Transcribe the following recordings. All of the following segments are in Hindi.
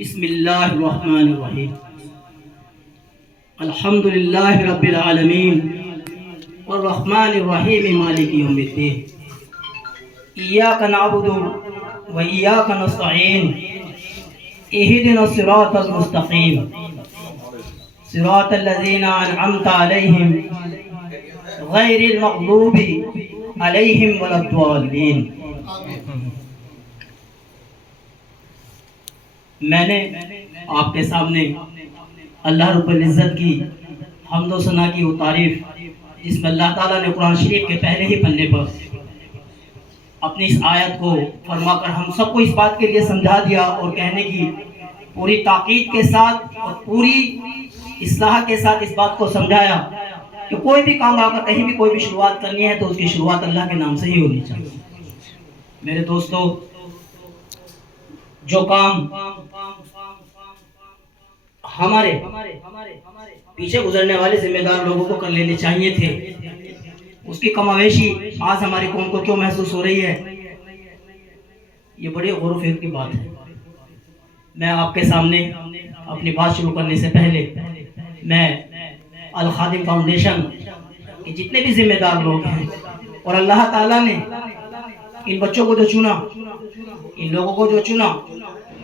बिस्मिल्लाहिर्रहमानिर्रहीम। अल्हम्दुलिल्लाहि रब्बिल आलमीन अर्रहमानिर्रहीम मालिकि यौमिद्दीन। इय्याका नअबुदु व इय्याका नस्तईन। इहदिनस सिरातल मुस्तकीम सिरातल लज़ीना अनअमता अलैहिम गैरिल मग़लूबि अलैहिम वलद्दाल्लीन। मैंने आपके सामने अल्लाह रब्बुल इज़्ज़त की हम्द व सना की वो तारीफ़ जिसमें अल्लाह ताला ने कुरान शरीफ के पहले ही पन्ने पर अपनी इस आयत को फरमाकर हम सबको इस बात के लिए समझा दिया और कहने की पूरी ताकीद के साथ और पूरी इस्लाह के साथ इस बात को समझाया कि कोई भी काम अगर कहीं भी कोई भी शुरुआत करनी है तो उसकी शुरुआत अल्लाह के नाम से ही होनी चाहिए। मेरे दोस्तों, जो काम हमारे पीछे गुजरने वाले जिम्मेदार लोगों को कर लेने चाहिए थे, उसकी कमावेशी आज हमारी कौम को क्यों महसूस हो रही है, ये बड़ी गौर व फिक्र की बात है। मैं आपके सामने अपनी बात शुरू करने से पहले मैं अल खादिम फाउंडेशन के जितने भी जिम्मेदार लोग हैं और अल्लाह ताला ने इन बच्चों को जो चुना, इन लोगों को जो चुना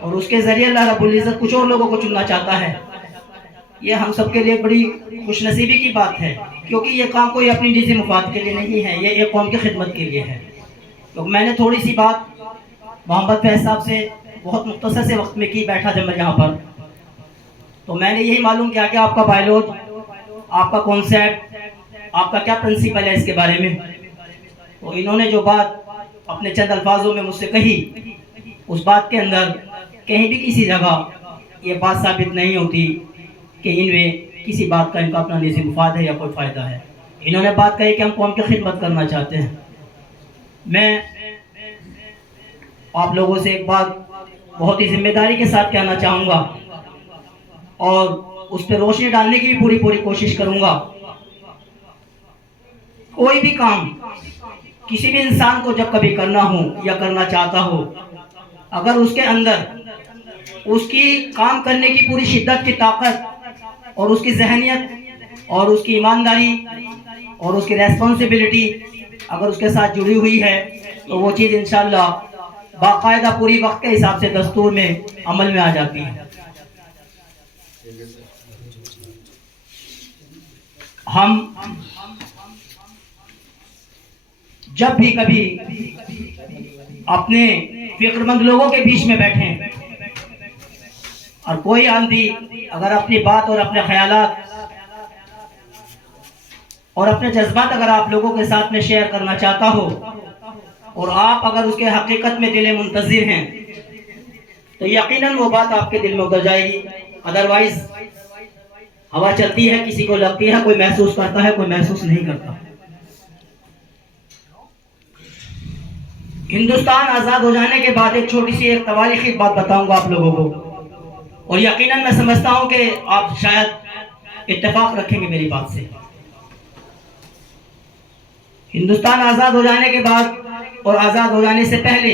और उसके ज़रिए अल्लाह रब्बुल इज़्ज़त कुछ और लोगों को चुनना चाहता है, ये हम सब के लिए बड़ी खुशनसीबी की बात है, क्योंकि ये काम कोई अपनी निजी मुफाद के लिए नहीं है, ये एक कौम की खिदमत के लिए है। तो मैंने थोड़ी सी बात मोहम्मद फैज़ साहब से बहुत मुख्तसर से वक्त में की बैठा जब मैं यहाँ पर, तो मैंने यही मालूम किया कि आपका बायोलॉज, आपका कॉन्सेप्ट, आपका क्या प्रिंसिपल है इसके बारे में। तो इन्होंने जो बात अपने चंद अल्फाजों में मुझसे कही, उस बात के अंदर कहीं भी किसी जगह ये बात साबित नहीं होती कि इनमें किसी बात का इनका अपना निजी मुफाद है या कोई फ़ायदा है। इन्होंने बात कही कि हम कौम की खिदमत करना चाहते हैं। मैं आप लोगों से एक बात बहुत ही जिम्मेदारी के साथ कहना चाहूँगा और उस पर रोशनी डालने की भी पूरी पूरी कोशिश करूँगा। कोई भी काम किसी भी इंसान को जब कभी करना हो या करना चाहता हो, अगर उसके अंदर उसकी काम करने की पूरी शिद्दत की ताकत और उसकी जहनियत और उसकी ईमानदारी और उसकी रेस्पॉन्सिबिलिटी अगर उसके साथ जुड़ी हुई है, तो वो चीज़ इंशाअल्लाह बाकायदा पूरी वक्त के हिसाब से दस्तूर में अमल में आ जाती है। हम जब भी कभी अपने फिक्रमंद लोगों के बीच में बैठें और कोई आंधी अगर अपनी बात और अपने ख्यालात और अपने जज्बात अगर आप लोगों के साथ में शेयर करना चाहता हो और आप अगर उसके हकीकत में दिल मुंतज़िर हैं, तो यकीनन वो बात आपके दिल में उतर जाएगी। अदरवाइज हवा चलती है, किसी को लगती है, कोई महसूस करता है, कोई महसूस नहीं करता। हिंदुस्तान आज़ाद हो जाने के बाद एक छोटी सी एक तवारीखी बात बताऊंगा आप लोगों को, और यकीनन मैं समझता हूं कि आप शायद इत्तेफाक रखेंगे मेरी बात से। हिंदुस्तान आज़ाद हो जाने के बाद और आज़ाद हो जाने से पहले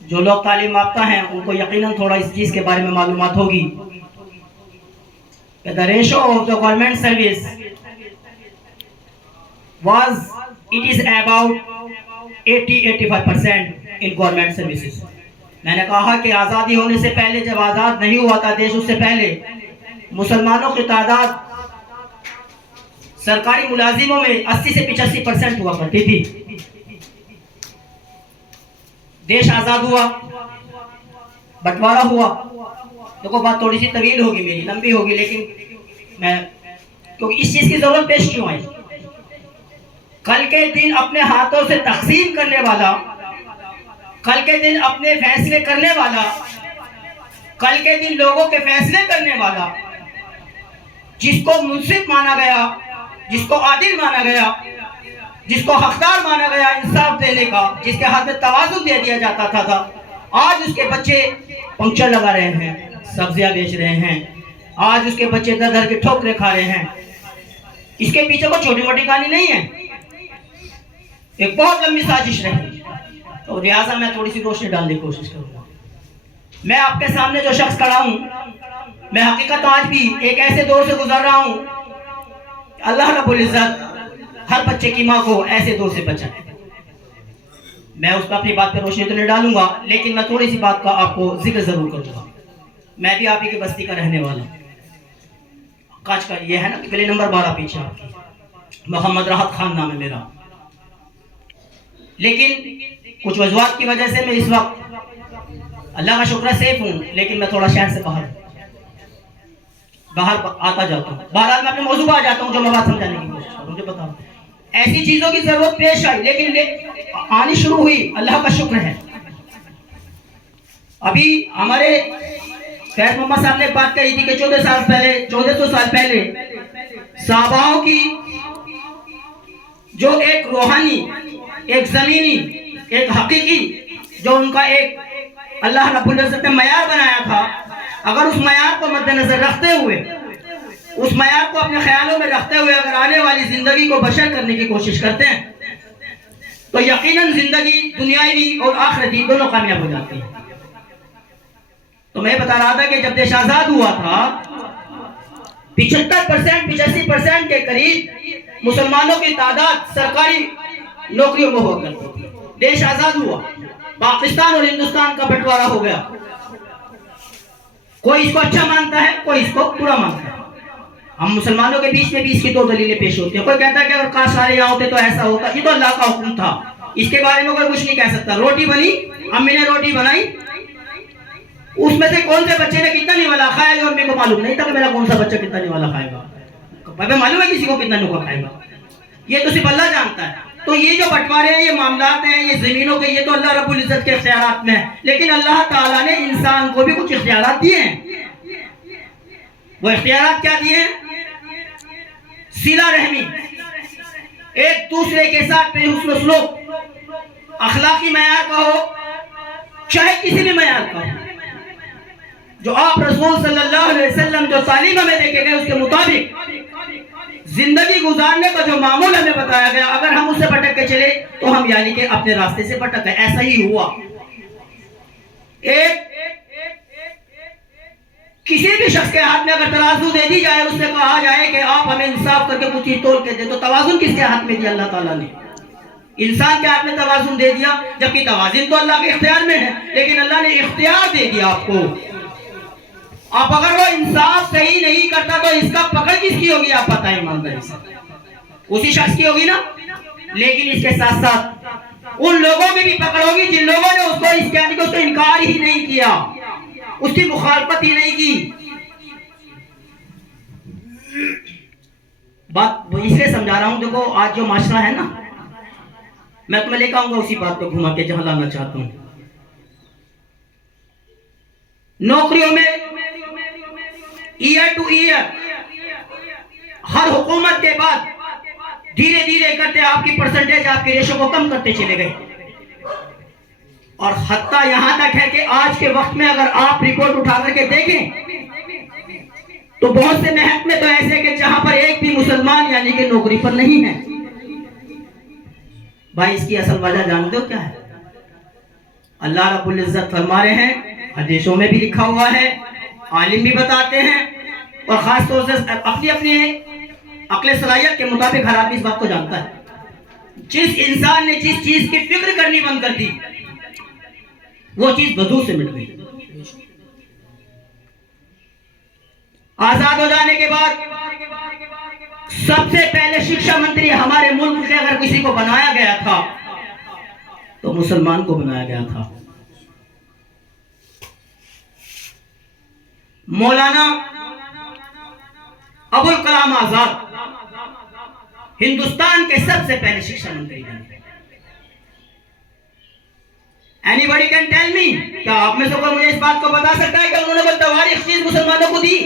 जो लोग तालीम याफ्ता हैं उनको यकीनन थोड़ा इस चीज़ के बारे में मालूमात होगी कि the ratio of the government service it is about 80-85% in government services. मैंने कहा कि आज़ादी होने से पहले, जब आज़ाद नहीं हुआ था देश, उससे पहले मुसलमानों की तादाद सरकारी मुलाजिमों में 80 से 85% हुआ करती थी। देश आज़ाद हुआ, बंटवारा हुआ। देखो बात थोड़ी सी तवील होगी, मेरी लंबी होगी, लेकिन मैं क्योंकि इस चीज़ की ज़रूरत पेश क्यों आई। कल के दिन अपने हाथों से तकसीम करने वाला, कल के दिन अपने फैसले करने वाला, कल के दिन लोगों के फैसले करने वाला, जिसको मुंसिफ माना गया, जिसको आदिल माना गया, जिसको हकदार माना गया इंसाफ देने का, जिसके हाथ में तवाज़ुन दे दिया जाता था, आज उसके बच्चे पंक्चर लगा रहे हैं, सब्जियां बेच रहे हैं, आज उसके बच्चे दर दर के ठोकरे खा रहे हैं। इसके पीछे कोई छोटी मोटी कहानी नहीं है, एक बहुत लंबी साजिश रही। तो लिहाजा मैं थोड़ी सी रोशनी डालने की कोशिश करूंगा। मैं आपके सामने जो शख्स खड़ा हूं, मैं हकीकत आज भी एक ऐसे दौर से गुजर रहा हूं, अल्लाह रब्बुल इज्जत हर बच्चे की माँ को ऐसे दौर से बचाए। मैं उस पर अपनी बात पर रोशनी तो नहीं डालूंगा, लेकिन मैं थोड़ी सी बात का आपको जिक्र जरूर करूंगा। मैं भी आप ही की बस्ती का रहने वाला हूँ। कांच का ये है ना, गली नंबर 12 पीछे आपकी, मोहम्मद राहत खान नाम है मेरा। लेकिन कुछ वजूहात की वजह से मैं इस वक्त अल्लाह का शुक्र सेफ हूँ, लेकिन मैं थोड़ा शहर से बाहर आता जाता हूँ। बहरहाल मैं अपने मौजूद आ जाता हूँ, जो मैं बात समझाने की कोशिश करूँ। मुझे बताओ, ऐसी चीजों की जरूरत पेश आई, लेकिन आनी शुरू हुई, अल्लाह का शुक्र है। अभी हमारे फैज मोहम्मद साहब ने बात कही थी कि 1400 साल पहले साहबाओं की जो एक रूहानी, एक जमीनी, एक हकीकी, जो उनका एक अल्लाह रब्बुल इज्जत ने मयार बनाया था, अगर उस मयार को मद्देनजर रखते हुए, उस मयार को अपने ख्यालों में रखते हुए अगर आने वाली जिंदगी को बशर करने की कोशिश करते हैं, तो यकीनन जिंदगी दुनियावी और आखिरती दोनों कामयाब हो जाती है। तो मैं बता रहा था कि जब देश आजाद हुआ था, 75% 85% के करीब मुसलमानों की तादाद सरकारी नौकरियों में हुआ करती थी। देश आजाद हुआ, पाकिस्तान और हिंदुस्तान का बंटवारा हो गया। कोई इसको अच्छा मानता है, कोई इसको बुरा मानता है। हम मुसलमानों के बीच में भी इसकी दो दलीलें पेश होती हैं। कोई कहता है कि अगर काश सारे यहाँ होते तो ऐसा होता, ये तो अल्लाह का हुक्म था, इसके बारे में कोई कुछ नहीं कह सकता। रोटी बनी, अम्मी ने रोटी बनाई, उसमें से कौन से बच्चे ने कितना निवाला खाया, जो अम्मी को मालूम नहीं था कि मेरा कौन सा बच्चा कितना निवाला खाएगा। मालूम है किसी को कितना नुका खाएगा, ये तो सिर्फ अल्लाह जानता है। तो ये जो बंटवारे हैं, ये मामलात हैं, ये जमीनों के, ये तो अल्लाह रब्बुल इज्जत के इख्तियारात में है। लेकिन अल्लाह ताला ने इंसान को भी कुछ इख्तियारात दिए हैं। वो इख्तियारात क्या दिए हैं? सिला रहमी, एक दूसरे के साथ हुस्न सलूक, अखलाकी मयार का हो, चाहे किसी भी मयार का हो। जो आप रसूल सल्लल्लाहु अलैहि वसल्लम जो तालीम हमें देके गए, उसके मुताबिक जिंदगी गुजारने का जो मामूल हमें बताया गया, अगर हम उससे भटक के चले तो हम यानी कि अपने रास्ते से भटक गए। ऐसा ही हुआ। एक किसी भी शख्स के हाथ में अगर तराजू दे दी जाए, उससे कहा जाए कि आप हमें इंसाफ करके कुछ चीज तोल के दे, तो तवाजुन किसके हाथ में दिया? अल्लाह ताला ने इंसान के हाथ में तवाजुन दे दिया, जबकि तवाजुन तो अल्लाह के इख्तियार में है, लेकिन अल्लाह ने इख्तियार दे दिया आपको। आप अगर वो इंसाफ सही नहीं करता तो इसका पकड़ किसकी होगी? आप बताएं ईमानदारी से, उसी शख्स की होगी ना। लेकिन इसके साथ साथ उन लोगों की भी पकड़ होगी जिन लोगों ने उसको उसको इनकार ही नहीं किया, उसकी मुखालफत ही नहीं की। बात इसलिए समझा रहा हूं, देखो आज जो माशरा है ना, मैं तुम्हें लेकर आऊंगा उसी बात को घुमा के जहां लाना चाहता हूं। नौकरियों में ईयर टू ईयर हर हुकूमत के बाद धीरे धीरे करते आपकी परसेंटेज, आपके रेशो को कम करते चले गए, और हत्ता यहां तक है कि आज के वक्त में अगर आप रिपोर्ट उठा करके देखें तो बहुत से महकमे तो ऐसे कि जहां पर एक भी मुसलमान यानी कि नौकरी पर नहीं है। भाई इसकी असल वजह जानते हो क्या है? अल्लाह रब्बुल इज्जत फरमा रहे हैं, हदीसों में भी लिखा हुआ है, आलिम भी बताते हैं, और खास तौर से अपनी अपनी अक्ल सलाहियत के मुताबिक हर आदमी इस बात को जानता है। जिस इंसान ने जिस चीज की फिक्र करनी बंद कर दी, वो चीज वजूद से मिट गई। आजाद हो जाने के बाद सबसे पहले शिक्षा मंत्री हमारे मुल्क से अगर किसी को बनाया गया था तो मुसलमान को बनाया गया था। मौलाना अबुल कलाम आजाद हिंदुस्तान के सबसे पहले शिक्षा मंत्री बने। एनीबॉडी कैन टेल मी, क्या आप में से कोई मुझे इस बात को बता सकता है कि उन्होंने कोई तवारीख चीज मुसलमानों को दी?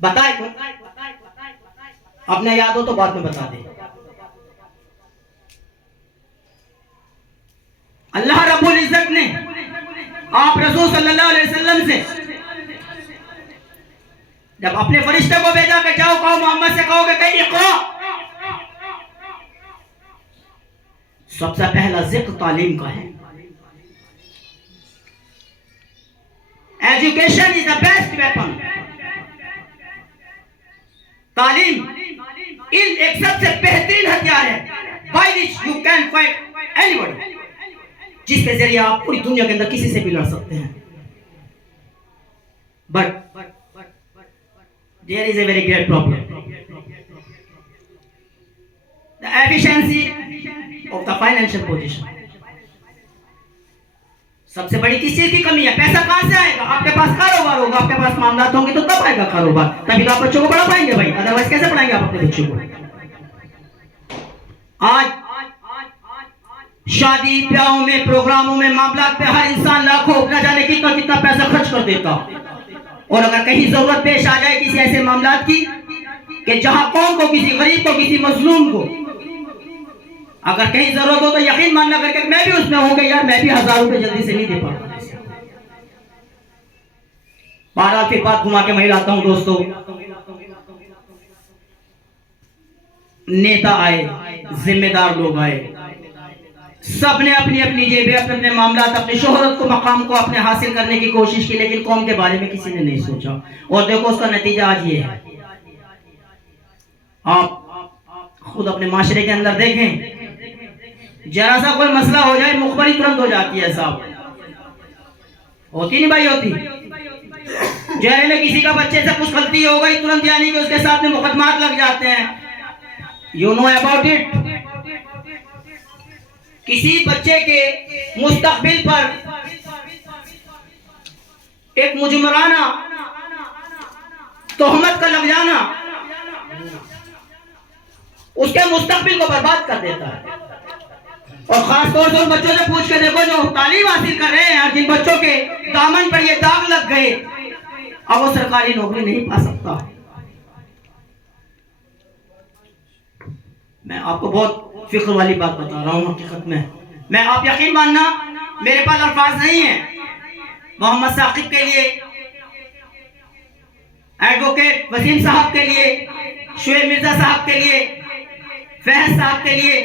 बताए तो, अपने याद हो तो बाद में बता दे। अल्लाह रब्बुल इज्जत ने आप रसूल सल्लल्लाहु अलैहि वसल्लम से जब अपने फरिश्ते को भेजा कि जाओ कहो मोहम्मद से कहो कि कहीं इक़रा, सबसे पहला जिक्र तालीम का है। Education is the best weapon. तालीम एक सबसे बेहतरीन हथियार है by which you can fight anybody, जिसके जरिए आप पूरी दुनिया के अंदर किसी से भी लड़ सकते हैं। But there is a very great problem, the efficiency of the financial position. सबसे बड़ी किस चीज की कमी है? पैसा कहां से आएगा? आपके पास कारोबार होगा, आपके पास मामला होंगे तो तब आएगा कारोबार, तभी तो आप बच्चों को पढ़ा पाएंगे भाई, अदरवाइज कैसे पढ़ाएंगे आप अपने बच्चों को? आज शादी ब्याहों में, प्रोग्रामों में, मामला पे हर इंसान लाखों न जाने कितना कितना पैसा खर्च कर देता, और अगर कहीं जरूरत पेश आ जाए किसी ऐसे मामला की कि जहां कौम को, किसी गरीब को, किसी मजलूम को अगर कहीं जरूरत हो तो यकीन मानना करके मैं भी उसमें हूं कि यार मैं भी 1000 रुपए जल्दी से नहीं दे पाता। बहरहाल फिर बात घुमा के मैं लाता हूं दोस्तों, नेता आए, जिम्मेदार लोग आए, सबने अपनी अपनी जेबें, अपने अपने मामला, अपने शोहरत को, मकाम को अपने हासिल करने की कोशिश की, लेकिन कौम के बारे में किसी ने नहीं सोचा। और देखो उसका नतीजा आज ये है। आप खुद अपने माशरे के अंदर देखें, जरा सा कोई मसला हो जाए मुखबरी तुरंत हो जाती है साहब, होती नहीं भाई? होती। जहरे में किसी का बच्चे से कुछ गलती हो गई तुरंत यानी कि उसके साथ में मुकदमात लग जाते हैं। You know about it. किसी बच्चे के मुस्तकबिल पर एक मुजरमाना तोहमत का लग जाना उसके मुस्तकबिल को बर्बाद कर देता है। और खास तौर से उन बच्चों से पूछ के देखो जो तालीम हासिल कर रहे हैं, और जिन बच्चों के दामन पर ये दाग लग गए, अब वो सरकारी नौकरी नहीं पा सकता। मैं आपको बहुत फिक्र वाली बात बता रहा हूं हकीकत में। मैं, आप यकीन मानना, मेरे पास अल्फाज नहीं है मोहम्मद साकिब के लिए, एडवोकेट वसीम साहब के लिए, शुएब मिर्जा साहब के लिए, फहद साहब के लिए,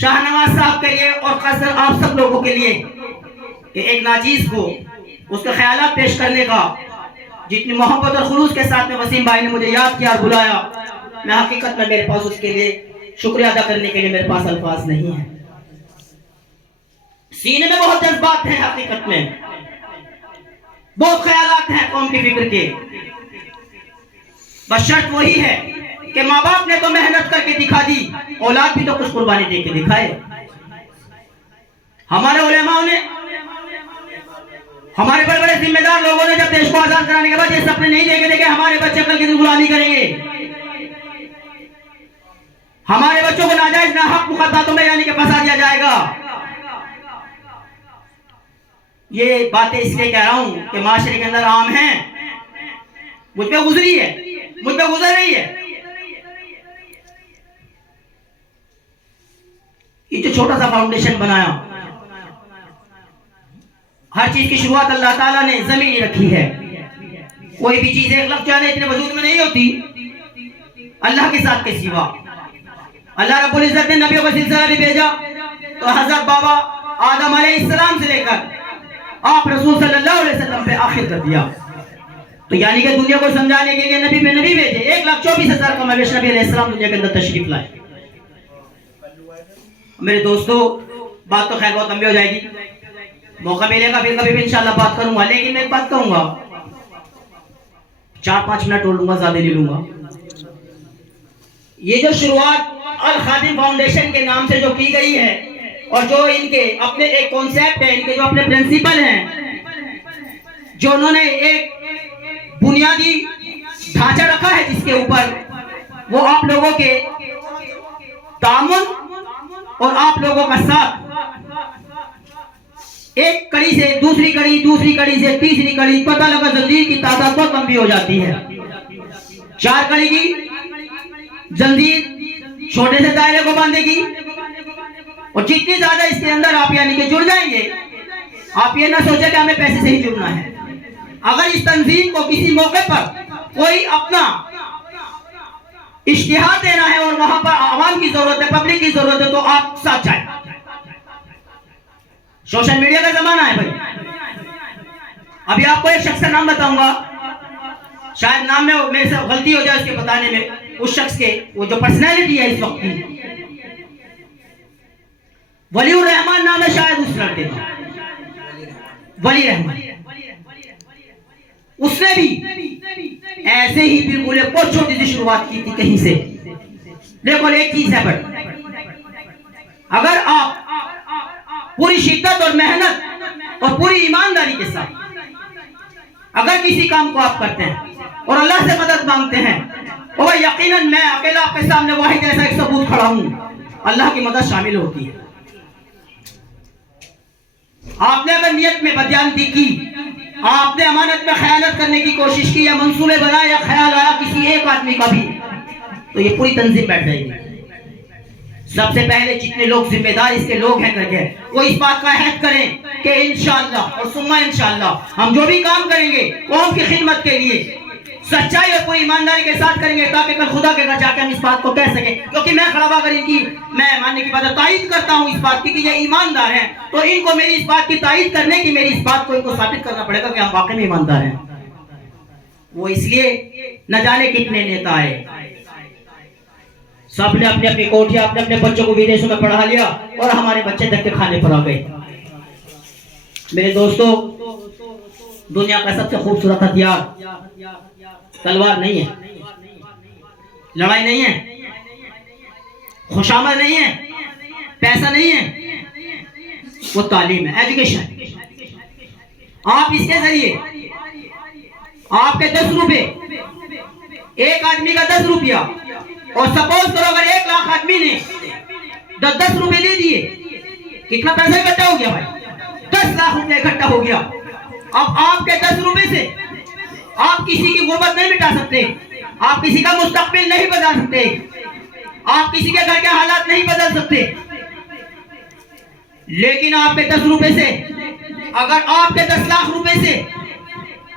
शाहनवाज साहब के लिए, और खासकर आप सब लोगों के लिए कि एक नाचीज को उसके ख्यालात पेश करने का जितनी मोहब्बत और खुलूस के साथ में वसीम भाई ने मुझे याद किया और बुलाया, मैं हकीकत में मेरे पास उसके लिए शुक्रिया अदा करने के लिए मेरे पास अल्फाज नहीं है। सीने में बहुत जज्बात हैं, हकीकत में बहुत ख्यालात हैं कौम की फिक्र के। बस शर्त वही है कि माँ बाप ने तो मेहनत करके दिखा दी, औलाद भी तो कुछ कुर्बानी दे के दिखाए। हमारे उलेमाओं ने, हमारे बड़े बड़े जिम्मेदार लोगों ने जब देश को आजाद कराने के बाद ये सपने नहीं देखे थे कि हमारे बच्चे कल के दिन गुलामी करेंगे, हमारे बच्चों को नाजायज नाहक मुकद्दमातों में यानी कि फंसा दिया जाएगा। ये बातें इसलिए कह रहा हूं कि माशरे के अंदर आम है, मुझ पे गुजरी है, मुझ पे गुजर रही है। ये जो छोटा सा फाउंडेशन बनाया, हर चीज की शुरुआत अल्लाह ताला ने जमीनी रखी है। कोई भी चीज एक लफ्ज जाने इतने वजूद में नहीं होती अल्लाह के साथ के सिवा। अल्लाह रब्बुल इज्जत ने नबियों का सिलसिला भी भेजा तो हजरत बाबा आदम अलैहिस्सलाम से लेकर आप रसूल सल्लल्लाहु अलैहि वसल्लम पे आखिर कर दिया। तो यानी कि दुनिया को समझाने के लिए नबी पे नबी भेजे। 1,24,000 का मवेश नबी अलैहिस्सलाम दुनिया के अंदर तशरीफ लाए। मेरे दोस्तों, बात तो खैर बहुत लंबी हो जाएगी, मौका मिलेगा फिर कभी भी इंशाल्लाह बात करूंगा। लेकिन मैं एक बात कहूंगा, 4-5 मिनट और लूंगा, ज्यादा नहीं लूंगा। ये जो शुरुआत अल खादिम फाउंडेशन के नाम से जो की गई है और जो इनके अपने एक कॉन्सेप्ट है, इनके जो अपने प्रिंसिपल हैं, जो उन्होंने एक बुनियादी ढांचा रखा है जिसके ऊपर वो आप लोगों के तामुन और आप लोगों का साथ, एक कड़ी से दूसरी कड़ी, दूसरी कड़ी से तीसरी कड़ी, पता लगा जंजीर की तादाद बहुत लंबी हो जाती है। 4 कड़ी की जंजीर छोटे से दायरे को बांधेगी और जितनी ज्यादा इसके अंदर आप यानी कि जुड़ जाएंगे, आप ये ना सोचे कि हमें पैसे से ही जुड़ना है। अगर इस तंजीम को किसी मौके पर कोई अपना इश्तिहार देना है और वहां पर आवाम की जरूरत है, पब्लिक की जरूरत है, तो आप साथ जाए। सोशल मीडिया का जमाना है भाई, अभी आपको एक शख्स का नाम बताऊंगा, शायद नाम में मेरे से गलती हो जाए उसके बताने में। उस शख्स के वो जो पर्सनैलिटी है इस वक्त की, वलीउर रहमान नाम है शायद उस लड़के का, वली रहमान। उसने भी ऐसे ही बिल्कुल एक बहुत छोटी सी शुरुआत की थी कहीं से। देखो एक चीज है बट अगर आप पूरी शिद्दत और मेहनत और पूरी ईमानदारी के साथ अगर किसी काम को आप करते हैं और अल्लाह से मदद मांगते हैं, और यकीनन मैं अकेला आपके सामने वाहिद ऐसा एक सबूत खड़ा हूं, अल्लाह की मदद शामिल होती है। आपने अगर नियत में बदयानती की, आपने अमानत में खयानत करने की कोशिश की, या मंसूबे बनाए या ख्याल आया किसी एक आदमी का भी, तो ये पूरी तंजीम बैठ जाएगी। सबसे पहले जितने लोग जिम्मेदार इसके लोग हैं करके, वो इस बात का अहद करें कि इंशाअल्लाह और सुम्मा इंशाअल्लाह हम जो भी काम करेंगे कौम की खिदमत के लिए सच्चाई और पूरी ईमानदारी के साथ करेंगे, ताकि कल खुदा के घर जाके हम इस बात को कह सकें। क्योंकि मैं खड़ा अगर इनकी मैं मानने की बात तायद करता हूँ इस बात की कि ये ईमानदार हैं, तो इनको मेरी इस बात की तायद करने की, मेरी इस बात को इनको साबित करना पड़ेगा कि हम वाकई में ईमानदार हैं। वो इसलिए न जाने कितने नेता आए, सबने अपने अपनी कोठियां अपने अपने बच्चों को विदेशों में पढ़ा लिया और हमारे बच्चे धक्के खाने पर आ गए। मेरे दोस्तों, दुनिया का सबसे खूबसूरत हथियार तलवार नहीं है, लड़ाई नहीं है, खुशामद नहीं है, पैसा नहीं है, वो तालीम है, एजुकेशन। आप इसके जरिए आपके 10 रुपए, एक आदमी का 10 रुपया, और सपोज करो अगर 1 लाख आदमी ने 10 रुपए दे दिए, कितना पैसा इकट्ठा हो गया भाई? 10 लाख रुपया इकट्ठा हो गया। अब आपके 10 रुपए से आप किसी की गुर्बत नहीं मिटा सकते, आप किसी का मुस्तकबिल नहीं बदल सकते, आप किसी के घर के हालात नहीं बदल सकते, लेकिन आपके 10 रुपए से, अगर आपके 10 लाख रुपए से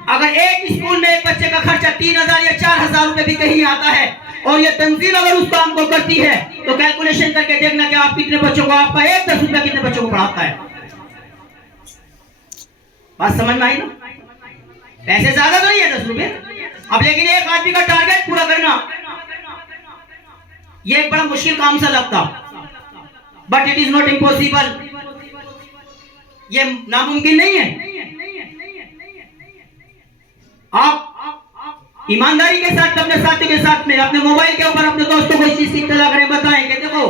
अगर एक स्कूल में एक बच्चे का खर्चा 3000 या 4000 रुपए भी कहीं आता है, और ये तंजीम अगर उस काम को करती है, तो कैलकुलेशन करके देखना कि आप कितने बच्चों को, आपका एक 10 रुपया कितने बच्चों को पढ़ाता है। बात समझ में आई ना? पैसे ज्यादा तो नहीं है 10 रुपए, अब लेकिन एक आदमी का टारगेट पूरा करना ये एक बड़ा मुश्किल काम सा लगता, but it is not impossible. ये नामुमकिन नहीं है। आप ईमानदारी के साथ अपने साथियों के साथ में अपने मोबाइल के ऊपर अपने दोस्तों को इस चीज की इत्तला करें, बताएं कि देखो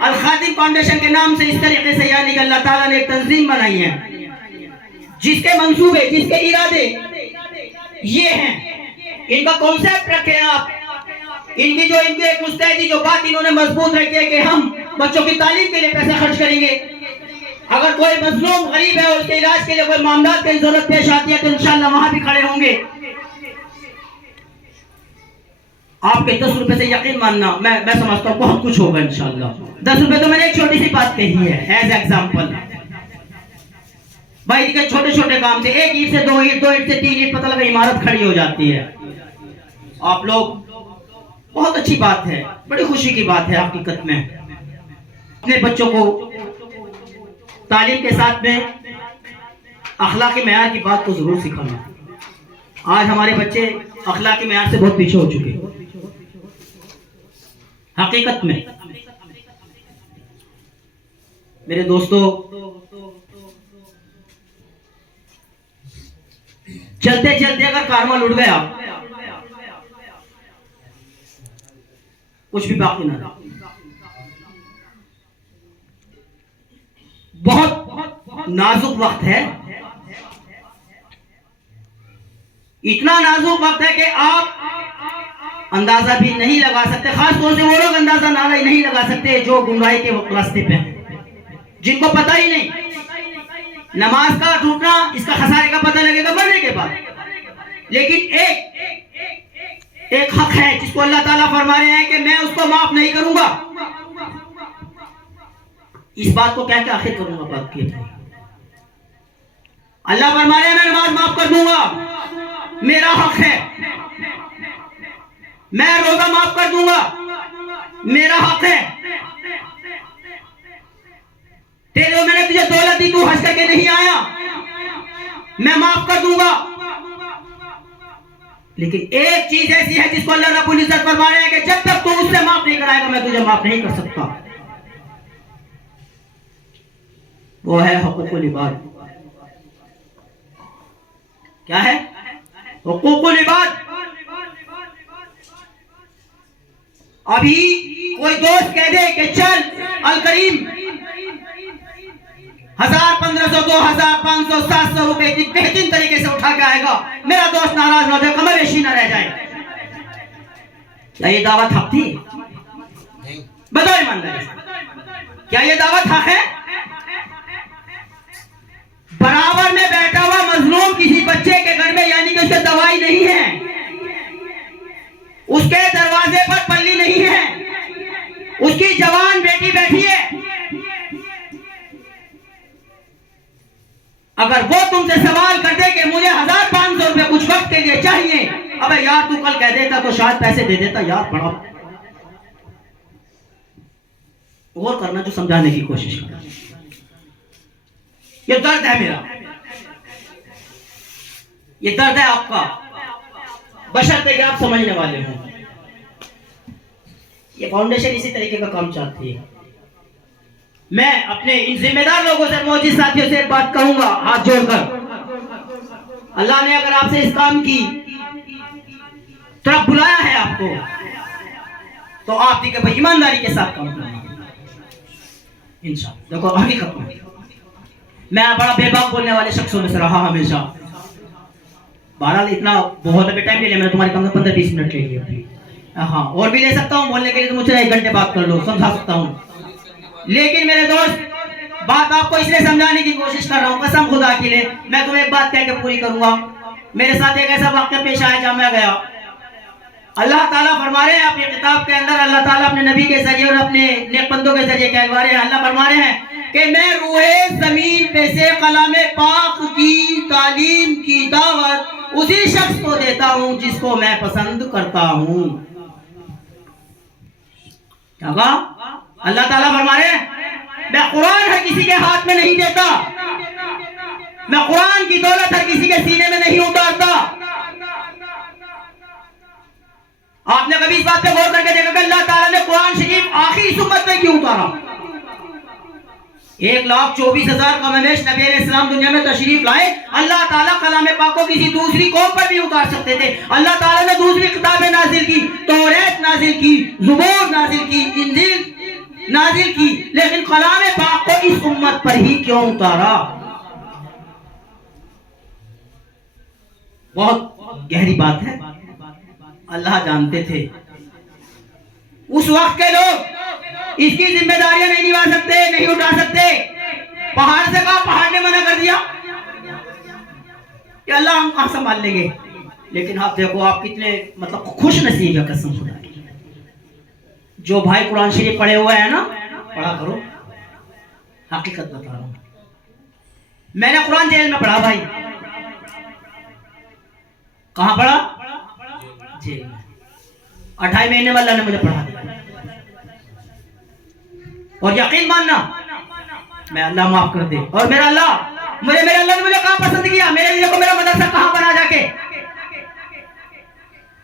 अल खादिम फाउंडेशन के नाम से इस तरीके से, यानी कि अल्लाह ताला ने एक तंजीम बनाई है जिसके मंसूबे, जिसके इरादे ये हैं, इनका कॉन्सेप्ट रखें आप, इनकी जो इनकी एक मुस्तैदी जो बात इन्होंने मजबूत रखी है कि हम बच्चों की तालीम के लिए पैसे खर्च करेंगे। अगर कोई मजलूम गरीब है और उसके इलाज के लिए कोई मामलात की जरूरत पेश आती है, तो इंशाल्लाह वहां भी खड़े होंगे। आपके 10 रुपए से यकीन मानना, मैं समझता हूँ बहुत कुछ होगा इंशाल्लाह। 10 रुपए तो मैंने एक छोटी सी बात कही है एज एग्जाम्पल। भाई के छोटे छोटे काम से, 1 ईंट से 2 ईंट, 2 ईंट से 3 ईंट, पता लगा इमारत खड़ी हो जाती है। आप लोग, बहुत अच्छी बात है, बड़ी खुशी की बात है हकीकत में। अपने बच्चों को तालीम के साथ में अखलाकी मेयार की बात को जरूर सिखाना। आज हमारे बच्चे अखलाकी मेयार से बहुत पीछे हो चुके हैं हकीकत में। मेरे दोस्तों, चलते चलते अगर कारवां लुट गया, कुछ भी बाकी ना रहा। बहुत नाजुक वक्त है, इतना नाजुक वक्त है कि आप अंदाजा भी नहीं लगा सकते। खास तौर से वो लोग अंदाजा नहीं लगा सकते जो गुमराही के रास्ते पे हैं, जिनको पता ही नहीं नमाज का टूटना, इसका खसारे का पता लगेगा मरने के बाद। लेकिन एक हक है जिसको अल्लाह ताला फरमा रहे हैं कि मैं उसको माफ नहीं करूंगा। इस बात को क्या क्या आखिर करूंगा बात की, अल्लाह फरमा रहे हैं मैं नमाज माफ कर दूंगा, मेरा हक है। मैं रोजा माफ कर दूंगा, मेरा हक है। तेरे मैंने तुझे दौलत दी, तू हज करके नहीं आया, मैं माफ कर दूंगा। लेकिन एक चीज ऐसी है जिसको अल्लाह रब्बुल इज्जत फरमा रहे हैं कि जब तक तू उससे माफ नहीं कराएगा मैं तुझे माफ नहीं कर सकता। वो है हुकूकुल इबाद। क्या है? हुकूकुल इबाद। अभी कोई दोस्त कह दे कि चल अल करीम 1000, 1500, 2000, 500, 700 रुपए की बेहतरीन तरीके से उठा के आएगा, मेरा दोस्त नाराज ना हो जाए, कमवेशी ना रह जाए। क्या ये दावत हक थी? बताओ ईमानदारी, क्या ये दावत हक है? बराबर में बैठा हुआ मजलूम किसी बच्चे के घर में, यानी कि उसके दवाई नहीं है, उसके दरवाजे पर पल्ली नहीं है, उसकी जवान बेटी बैठी है, अगर वो तुमसे सवाल कर दे कि मुझे 1500 रुपए कुछ वक्त के लिए चाहिए, अबे यार तू कल कह देता तो शायद पैसे दे देता यार, बड़ा और करना जो समझाने की कोशिश करना। ये दर्द है मेरा, ये दर्द है आपका, बशर्ते कि आप समझने वाले हो। ये फाउंडेशन इसी तरीके का काम चाहती है। मैं अपने इन जिम्मेदार लोगों से, मौजूद साथियों से एक बात कहूंगा हाथ जोड़कर, अल्लाह ने अगर आपसे इस काम की तरफ बुलाया है आपको, तो आप ठीक है भाई ईमानदारी के साथ काम करना इंशाअल्लाह। देखो हकीकत में मैं बड़ा बेबाक बोलने वाले शख्सों में से रहा हमेशा। बहरहाल इतना बहुत अभी टाइम ले लिया मैंने तुम्हारे, कम से कम 15-20 मिनट ले लिया। हाँ और भी ले सकता हूँ बोलने के लिए, तो मुझसे 1 घंटे बात कर लो, समझा सकता हूँ। लेकिन मेरे दोस्त, बात आपको इसलिए समझाने की कोशिश कर रहा हूँ, कसम खुदा के लिए मैं तुम्हें एक बात कह के पूरी करूंगा। मेरे साथ एक ऐसा वाक्य पेश आया जहां मैं गया। अल्लाह ताला फरमा रहे हैं अपनी किताब के अंदर, अल्लाह ताला अपने नबी के जरिए और अपने नेक बंदों के जरिए कहलवा रहे हैं, अल्लाह फरमा रहे हैं कि मैं रूहे जमीन पे से कलामे पाक की तालीम की दावत उसी शख्स को देता हूं जिसको मैं पसंद करता हूं। क्या कहा? अल्लाह ताला फरमा रहे हैं मैं कुरान हर किसी के हाथ में नहीं देता, मैं कुरान की दौलत हर किसी के सीने में नहीं उतारता। आपने कभी इस बात पे गौर करके देखा कि अल्लाह ताला ने कुरान शरीफ आखिरी इस उम्मत में क्यों उतारा? 1,24,000 कमवेश नबी अलैहिस्सलाम दुनिया में तशरीफ लाए, अल्लाह ताला कलाम पाक को किसी दूसरी कौम पर भी उतार सकते थे। अल्लाह ताला ने दूसरी किताबें नाजिल की, तौरात नाजिल की, ज़ुबूर नाजिल की, इंजील नाजिल की, लेकिन कलाम पाक को इस उम्मत पर ही क्यों उतारा? बहुत गहरी बात है, अल्लाह जानते थे। उस वक्त के लोग इसकी जिम्मेदारियां नहीं निभा सकते, नहीं उठा सकते। पहाड़ से कहा, पहाड़ ने मना कर दिया कि अल्लाह हम कहां संभाल लेंगे। लेकिन आप देखो आप कितने मतलब खुश नसीब है, कसम खुदा की। जो भाई कुरान शरीफ पढ़े हुए हैं ना, पढ़ा करो, हकीकत बता रहा हूं। मैंने कुरान जेल में पढ़ा भाई। कहां पढ़ा? जेल में। 28 महीने में अल्लाह ने मुझे पढ़ा दिया। और यकीन मानना, मैं अल्लाह माफ कर दे, और मेरा अल्लाह मेरे अल्लाह ने मुझे कहां पसंद किया, मेरे लिए को मेरा मदरसा कहां बना जाके?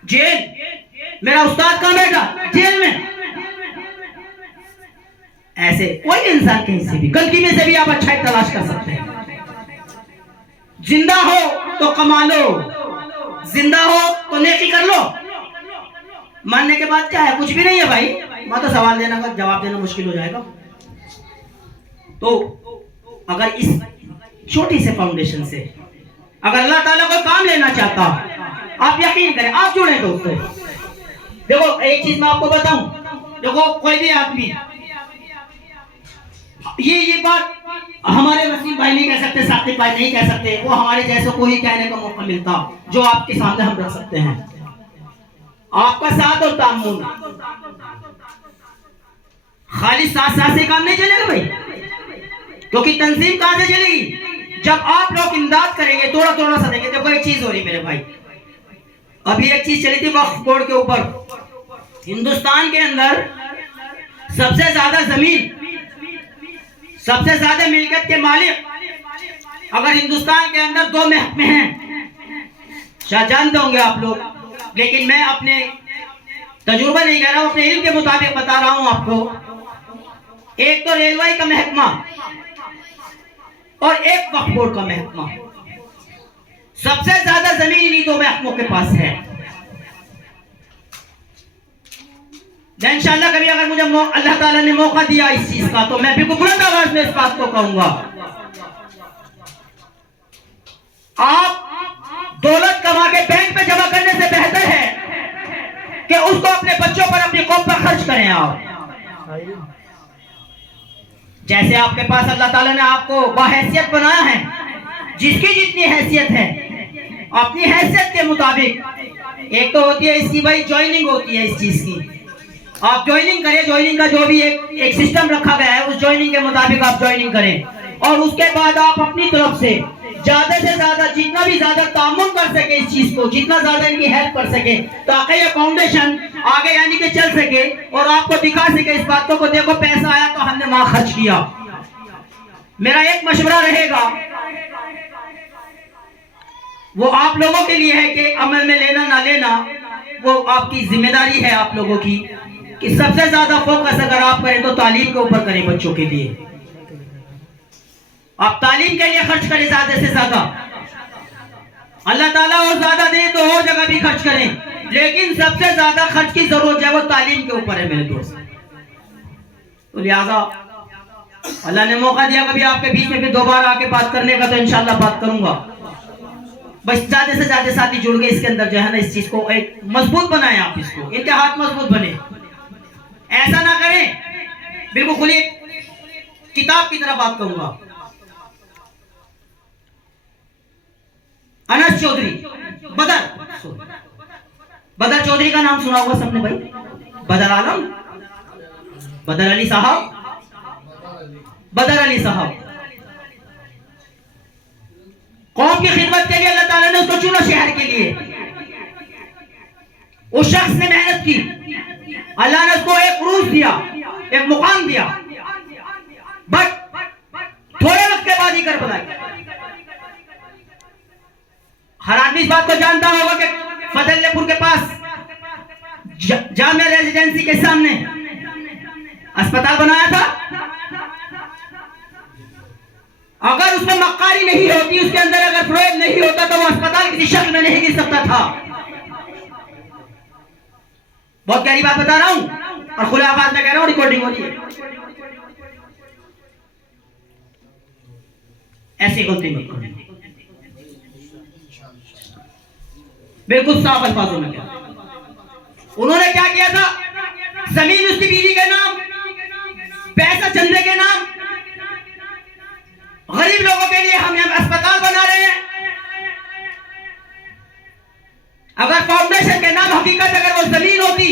जेल। मेरा उस्ताद कहां बैठा? जेल में। ऐसे कोई इंसान कहीं से भी, गलती में से भी आप अच्छाई तलाश कर सकते हैं। जिंदा हो तो कमा लो, जिंदा हो तो नेकी कर लो। मानने के बाद क्या है? कुछ भी नहीं है भाई। मैं तो सवाल देना का जवाब देना मुश्किल हो जाएगा। तो अगर इस छोटी से फाउंडेशन से अगर अल्लाह ताला कोई काम लेना चाहता, आप यकीन करें, आप जुड़े दोस्तों। देखो एक चीज मैं आपको बताऊं, देखो कोई भी आदमी ये बात हमारे वसीम भाई नहीं कह सकते, साकिब भाई नहीं कह सकते, वो हमारे जैसे को ही कहने का मौका मिलता जो आपके सामने हम रख सकते हैं। आपका साथ और तामुन, खाली साथ से काम नहीं चलेगा भाई, क्योंकि तंजीम कहां से चलेगी? जब आप लोग इमदाद करेंगे, थोड़ा थोड़ा सा देंगे। देखो एक चीज हो रही मेरे भाई, अभी एक चीज चली थी वक्फ बोर्ड के ऊपर। हिंदुस्तान के अंदर सबसे ज्यादा जमीन, सबसे ज्यादा मिल्कियत के मालिक अगर हिंदुस्तान के अंदर 2 महकमे हैं, शायद जानते होंगे आप लोग, लेकिन मैं अपने तजुर्बा नहीं कह रहा हूं, अपने इल्म के मुताबिक बता रहा हूं आपको। एक तो रेलवे का महकमा और एक वक्फ बोर्ड का महकमा। सबसे ज्यादा जमीन इन्हीं 2 महकमों के पास है। इंशाअल्लाह कभी अगर मुझे अल्लाह ताला ने मौका दिया इस चीज का, तो मैं बिल्कुल बुलंद आवाज में इस बात को कहूंगा। आप दौलत कमा के बैंक में जमा करने से बेहतर है कि उसको अपने बच्चों पर, अपनी कौम पर खर्च करें। आप जैसे आपके पास अल्लाह ताला ने आपको बाहैसियत बनाया है, जिसकी जितनी हैसियत है अपनी हैसियत के मुताबिक। एक तो होती है इसकी भाई ज्वाइनिंग होती है इस चीज की, आप ज्वाइनिंग करें, ज्वाइनिंग का जो भी एक सिस्टम रखा गया है उस ज्वाइनिंग के मुताबिक आप ज्वाइनिंग करें। और उसके बाद आप अपनी तरफ से ज्यादा से ज्यादा, जितना भी ज्यादा तामुन कर सके इस चीज को, जितना ज्यादा इनकी हेल्प कर सके, ताकि ये फाउंडेशन आगे यानी कि चल सके और आपको दिखा सके इस बातों को, देखो पैसा आया तो हमने वहां खर्च किया। मेरा एक मशवरा रहेगा, वो आप लोगों के लिए है कि अमल में लेना ना लेना वो आपकी जिम्मेदारी है आप लोगों की, कि सबसे ज्यादा फोकस अगर आप करें तो तालीम के ऊपर करें। बच्चों के लिए आप तालीम के लिए खर्च करें ज्यादा से ज्यादा। अल्लाह ताला और ज्यादा दे तो और जगह भी खर्च करें, लेकिन सबसे ज्यादा खर्च की जरूरत जो है वो तालीम के ऊपर है मेरे दोस्त। तो लिहाजा अल्लाह ने मौका दिया कभी आपके बीच में भी दोबारा आके बात करने का, तो इंशाल्लाह बात करूंगा। बस ज्यादा से ज्यादा साथी जुड़ गए इसके अंदर जो है ना, इस चीज को एक मजबूत बनाए आप, इसको इनके हाथ मजबूत बने। ऐसा ना करें, बिल्कुल खुली किताब की तरह बात करूंगा। अनस चौधरी, बदर चौधरी का नाम सुना होगा सबने भाई। बदर आलम, बदर अली साहब, बदर अली साहब कौम की खिदमत के लिए अल्लाह ताला ने उसको चुना शहर के लिए। उस शख्स ने मेहनत की, अल्लाह ने उसको एक उरूज दिया, एक मुकाम दिया, बट थोड़े वक्त के बाद ही करबला। हर आदमी इस बात को जानता होगा कि फतेहपुर के पास जामिया रेजिडेंसी के सामने अस्पताल बनाया था। अगर उसमें मक्कारी नहीं होती, उसके अंदर अगर फ्लोएड नहीं होता, तो वो अस्पताल किसी शक्ल में नहीं गिर सकता था। बहुत गहरी बात बता रहा हूं और खुले आवाज में कह रहा हूं, रिकॉर्डिंग हो रही है। ऐसी गलती मत करो, बिल्कुल साफ अल्फाजों में क्या उन्होंने क्या किया था। जमीन उसकी बीवी के नाम, पैसा चंदे के नाम। गरीब लोगों के लिए हम यहाँ अस्पताल बना रहे हैं। अगर फाउंडेशन के नाम हकीकत अगर वो जमीन होती,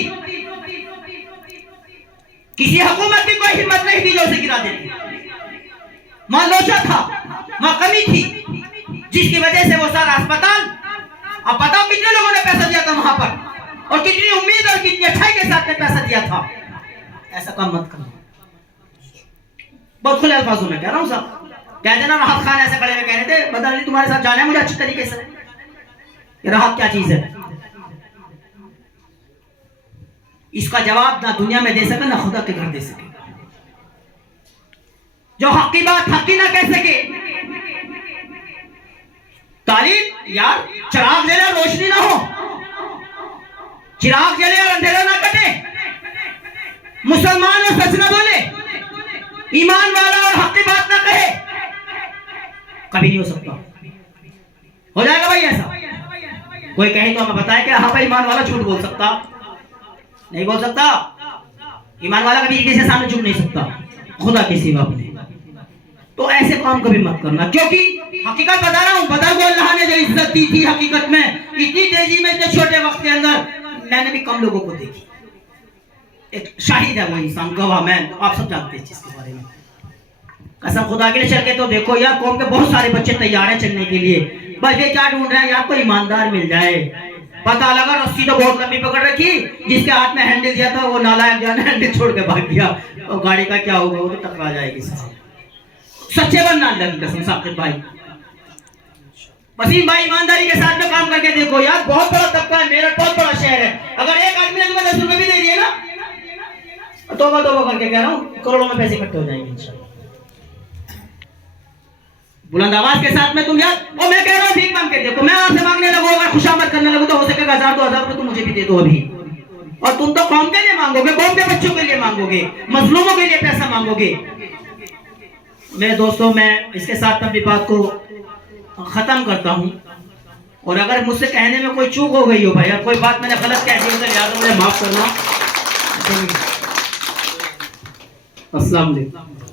किसी हुकूमत की कोई हिम्मत नहीं थी जो उसे गिरा देती। वहां लोचा था, वहां कमी थी, जिसकी वजह से वो सारा अस्पताल, अब बताओ कितने लोगों ने पैसा दिया था वहां पर, और कितनी उम्मीद और कितनी अच्छाई के साथ में पैसा दिया था। ऐसा काम मत करना। बहुत खुले अल्फाजों में कह रहा हूं साहब। कह देना राहत खान ऐसे खड़े हुए कह रहे थे, बदर अली तुम्हारे साथ जाना है मुझे अच्छी तरीके से। ये राहत क्या चीज है? इसका जवाब ना दुनिया में दे सके ना खुदा के घर दे सके। जो हक की बात हक की ना कह सके। तालीम यार, चिराग जले और रोशनी ना हो, चिराग जले और अंधेरा ना कटे, मुसलमान और सच ना बोले, ईमान वाला और हक की बात ना कहे, कभी नहीं हो सकता। हो जाएगा भाई ऐसा? कोई कहे तो हमें बताए कि हाँ भाई ईमान वाला झूठ बोल सकता, नहीं बोल सकता। ईमान वाला कभी किसी के सामने झूठ नहीं सकता, खुदा के सिवा अपने। तो ऐसे काम कभी मत करना, क्योंकि हकीकत बता रहा हूं, बदर को अल्लाह ने जो इज्जत दी थी हकीकत में, इतनी तेजी में, इतने छोटे वक्त के अंदर, मैंने भी कम लोगों को देखी। एक शाहिद है वो इंसान, गवाह, मैं, आप सब जानते हैं जिसके बारे में। कसम खुदा के लिए चल के तो देखो यार, कौम के बहुत सारे बच्चे तैयार हैं चलने के लिए, बस ये क्या ढूंढ रहे हैं यार, कोई ईमानदार मिल जाए। पता लगा रस्सी तो बहुत लंबी पकड़ रखी, जिसके हाथ में हैंडल दिया था वो नालायक जाने हैंडल छोड़ के भाग गया, और गाड़ी का क्या होगा, वो तो टकरा जाएगी। सच्चे बनना अल्लाह की कसम साकिब भाई, वसीम भाई ईमानदारी के साथ में काम करके देखो यार, बहुत बड़ा तबका है, मेरठ बहुत बड़ा शहर है। अगर एक आदमी ने तुम्हें 10 रुपए भी दे दिए ना, तौबा तौबा करके कह रहा हूँ, करोड़ों में पैसे इकट्ठे हो जाएंगे इंशाल्लाह। बुलंद आवाज के साथ में तुम यार, और मैं कह रहा हूँ भीख मांग के देखो, मैं आपसे मांगने लगूँ, अगर खुशामद करने लगूँ तो हो सकेगा 1000 2000 रुपए तुम मुझे भी दे दो अभी। और तुम तो कौम के लिए मांगोगे, कौम के बच्चों के लिए मांगोगे, मजलूमों के लिए पैसा मांगोगे। मेरे दोस्तों, मैं इसके साथ अपनी बात को खत्म करता हूँ। और अगर मुझसे कहने में कोई चूक हो गई हो भाई, और कोई बात मैंने गलत कह दी हो तो याद मुझे माफ करना। अस्सलाम वालेकुम।